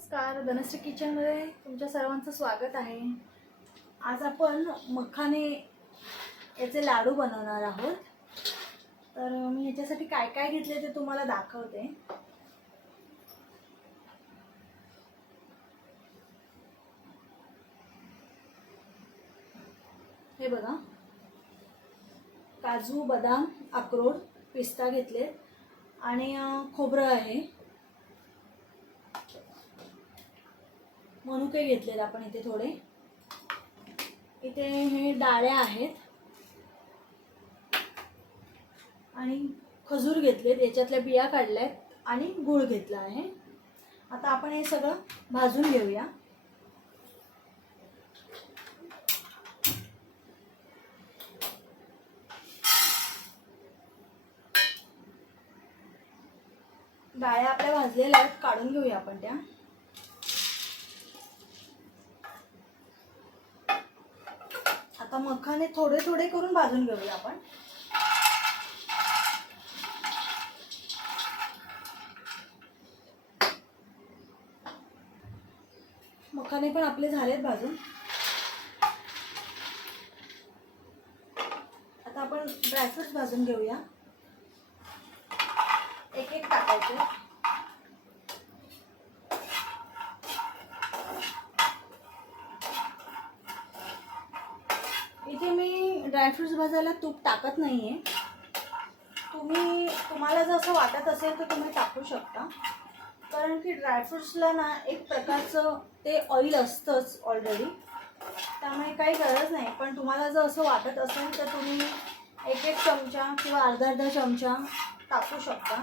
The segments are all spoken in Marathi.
नमस्कार धनश्री किचनमध्ये तुमच्या सर्वांचं स्वागत आहे. आज आपण मखाने याचे लाडू बनवणार आहोत. तर मी याच्यासाठी काय काय घेतले ते तुम्हाला दाखवते. हे बघा. काजू बदाम अक्रोड पिस्ता घेतले. आणि खोबरं आहे. मनुके घेतलेत आपण इथे थोडे. इथे हे डाळ्या आहेत. आणि खजूर घेतलेत याच्यातल्या बिया काढल्यात आणि गूळ घेतला आहे. आता आपण हे सगळं भाजून घेऊया. डाळ्या आपल्या भाजलेल्या आहेत काढून घेऊया आपण त्या. आता थोडे थोडे करून भाजून घेऊया आपण. मखाने पण आपले झालेत भाजून. आता आपण ड्रायफ्रुट्स भाजून घेऊया एक एक टाकायचे इथे मी ड्रायफ्रुट्स भाजायला तूप टाकत नाही आहे तुम्ही तुम्हाला जर असं वाटत असेल तर तुम्ही टाकू शकता. कारण की ड्रायफ्रुट्सला ना एक प्रकारचं ते ऑइल असतंच ऑलरेडी त्यामुळे काही गरज नाही. पण तुम्हाला जर असं वाटत असेल तर तुम्ही एक एक चमचा किंवा अर्धा अर्धा चमचा टाकू शकता.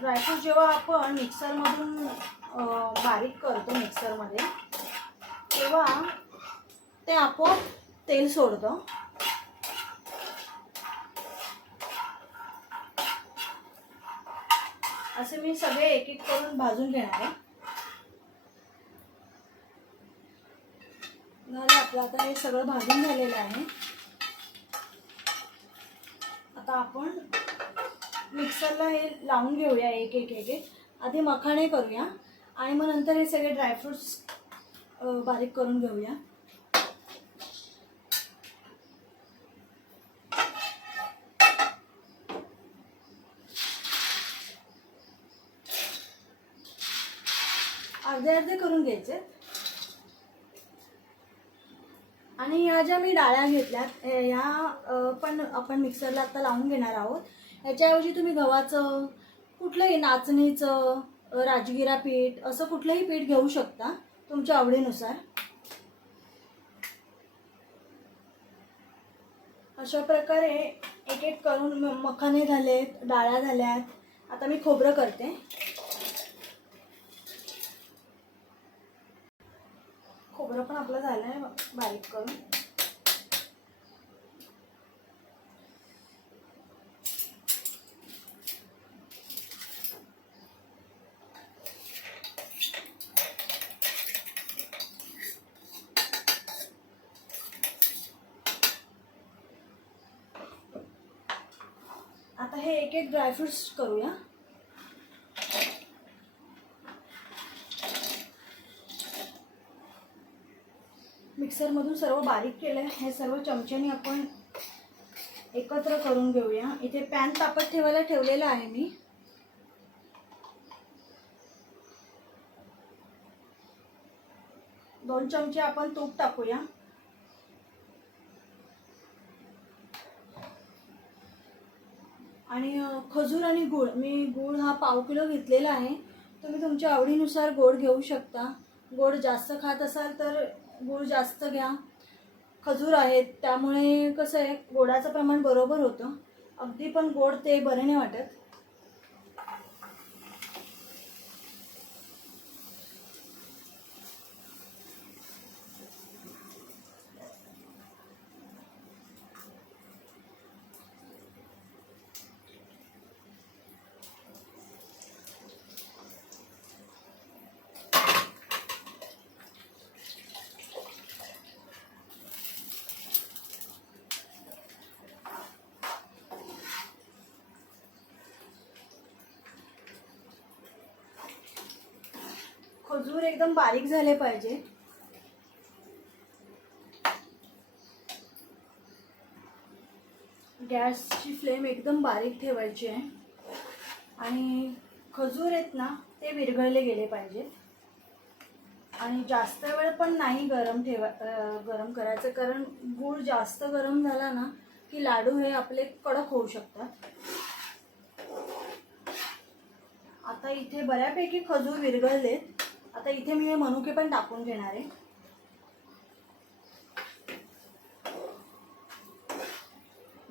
ड्रायफ्रूट जेव्हा आपण मिक्सरमधून बारीक करतो मिक्सरमध्ये तेव्हा ते आपोआप तेल सोडतं. असे मी सगळे एक एक करून भाजून घेणार आहे. झालं आपलं आता हे सगळं भाजून झालेलं आहे. आता आपण मिक्सरला हे लावून घेऊया एक एक एक एक आधी मखाणे करूया आणि मग नंतर हे सगळे ड्रायफ्रुट्स बारीक करून घेऊया. अर्धे अर्धे करून घ्यायचे. आणि ह्या ज्या मी डाळ्या घेतल्यात ह्या पण आपण मिक्सरला आता लावून घेणार आहोत. याच्याऐवजी तुम्ही गव्हाचं कुठलंही नाचणीचं राजगिरा पीठ असं कुठलंही पीठ घेऊ शकता तुमच्या आवडीनुसार. अशा प्रकारे एक एक करून म- मखाने झालेत डाळ्या झाल्यात. आता मी खोबरं करते. खोबरं पण आपलं झालं आहे बारीक करून. आता हे एक एक ड्रायफ्रुट्स करूया. मिक्सरमधून सर्व बारीक केलं आहे हे सर्व चमच्याने आपण एकत्र करून घेऊया. इथे पॅन तापत ठेवायला ठेवलेला आहे मी. दोन चमचे आपण तूप टाकूया. आणि खजूर आणि गूळ. मी गूळ हा पाव किलो घेतलेला आहे. तुम्ही तुमच्या आवडीनुसार गोड घेऊ शकता. गोड जास्त खात असाल तर गूळ जास्त घ्या. खजूर आहेत त्यामुळे कसं आहे गोडाचं प्रमाण बरोबर होतं. अगदी पण गोड ते बरे नाही वाटत. खजूर एकदम बारीक झाले पाहिजे. गॅसची फ्लेम एकदम बारीक ठेवायची आहे. आणि खजूर आहेत ना ते विरघळले गेले पाहिजेत आणि जास्त वेळ पण नाही गरम ठेवा गरम करायचं. कारण गूळ जास्त गरम झाला ना की लाडू हे आपले कडक होऊ शकतात. आता इथे बऱ्यापैकी खजूर विरघळलेत. आता इथे मी हे मनुके पण टाकून घेणार आहे.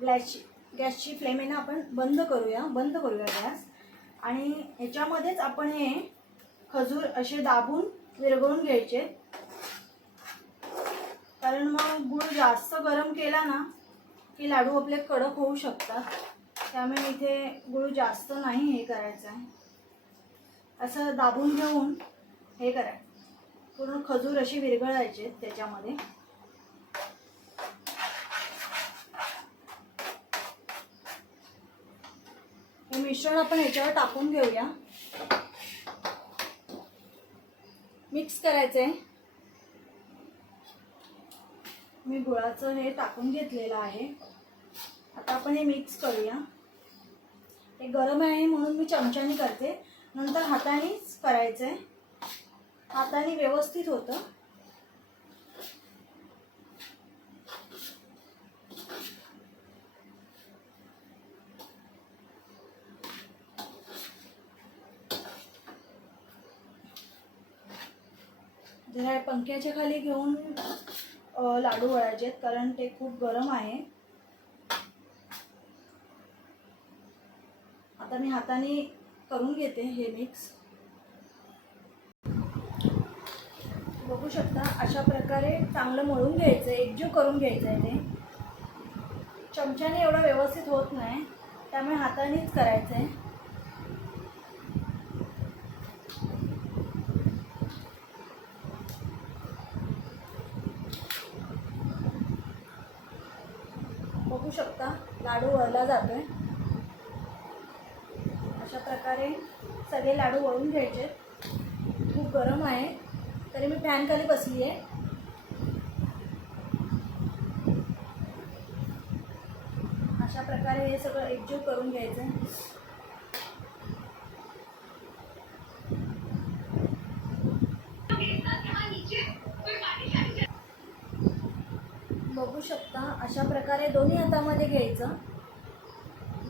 गॅसची गॅसची फ्लेम आहे ना आपण बंद करूया बंद करूया गॅस. आणि ह्याच्यामध्येच आपण हे खजूर असे दाबून विरघळून घ्यायचे. कारण मग गूळ जास्त गरम केला ना की लाडू आपले कडक होऊ शकतात. त्यामुळे इथे गूळ जास्त नाही हे करायचं आहे. असं दाबून घेऊन हे करा. पूर्ण खजूर अशी विरघळायचे त्याच्यामध्ये. हे मिश्रण आपण ह्याच्यावर टाकून घेऊया. मिक्स करायचंय. मी गुळाचं हे टाकून घेतलेलं आहे. आता आपण हे मिक्स करूया. हे गरम आहे म्हणून मी चमच्याने करते. नंतर हातानेच करायचं आहे हाताने व्यवस्थित होतं. जरा पंख्याच्या खाली घेऊन लाडू वळायचे आहेत कारण ते खूप गरम आहे. आता मी हाताने करून घेते हे मिक्स बघू शकता अशा प्रकारे चांगलं मळून घ्यायचं आहे एकजीव करून घ्यायचं आहे ते. चमच्याने एवढं व्यवस्थित होत नाही त्यामुळे हातानेच करायचं आहे बघू शकता लाडू वळला जातोय. अशा प्रकारे सगळे लाडू वळून घ्यायचे खूप गरम आहे. तरी मी फॅनखाली बसली आहे अशा प्रकारे हे सगळं एकजीव करून घ्यायचं बघू शकता अशा प्रकारे दोन्ही हातामध्ये घ्यायचं.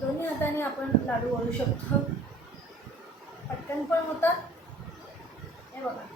दोन्ही हाताने आपण लाडू वळू शकतो. पटकन पण होतात. हे बघा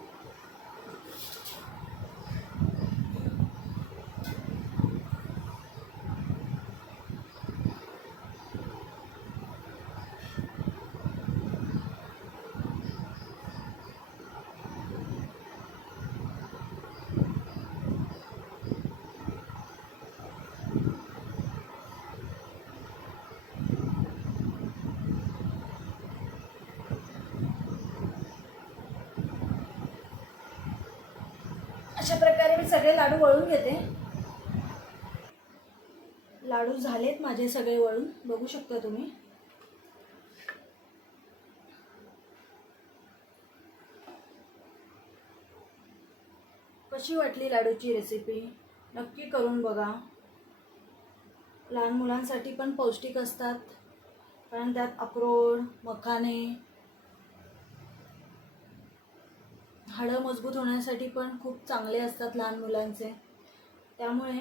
अशा प्रकारे मी सगळे लाडू वळून घेते. लाडू झालेत माझे सगळे वळून. बघू शकता तुम्ही. कशी वाटली लाडूची रेसिपी नक्की करून बघा. लहान मुलांसाठी पण पौष्टिक असतात. कारण त्यात अक्रोड मखाने हाडं मजबूत होण्यासाठी पण खूप चांगले असतात लहान मुलांचे. त्यामुळे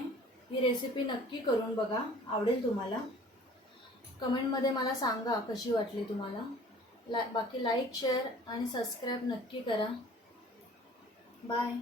ही रेसिपी नक्की करून बघा. आवडेल तुम्हाला? कमेंटमध्ये मला सांगा कशी वाटली तुम्हाला. ला बाकी लाईक शेअर आणि सबस्क्राईब नक्की करा. बाय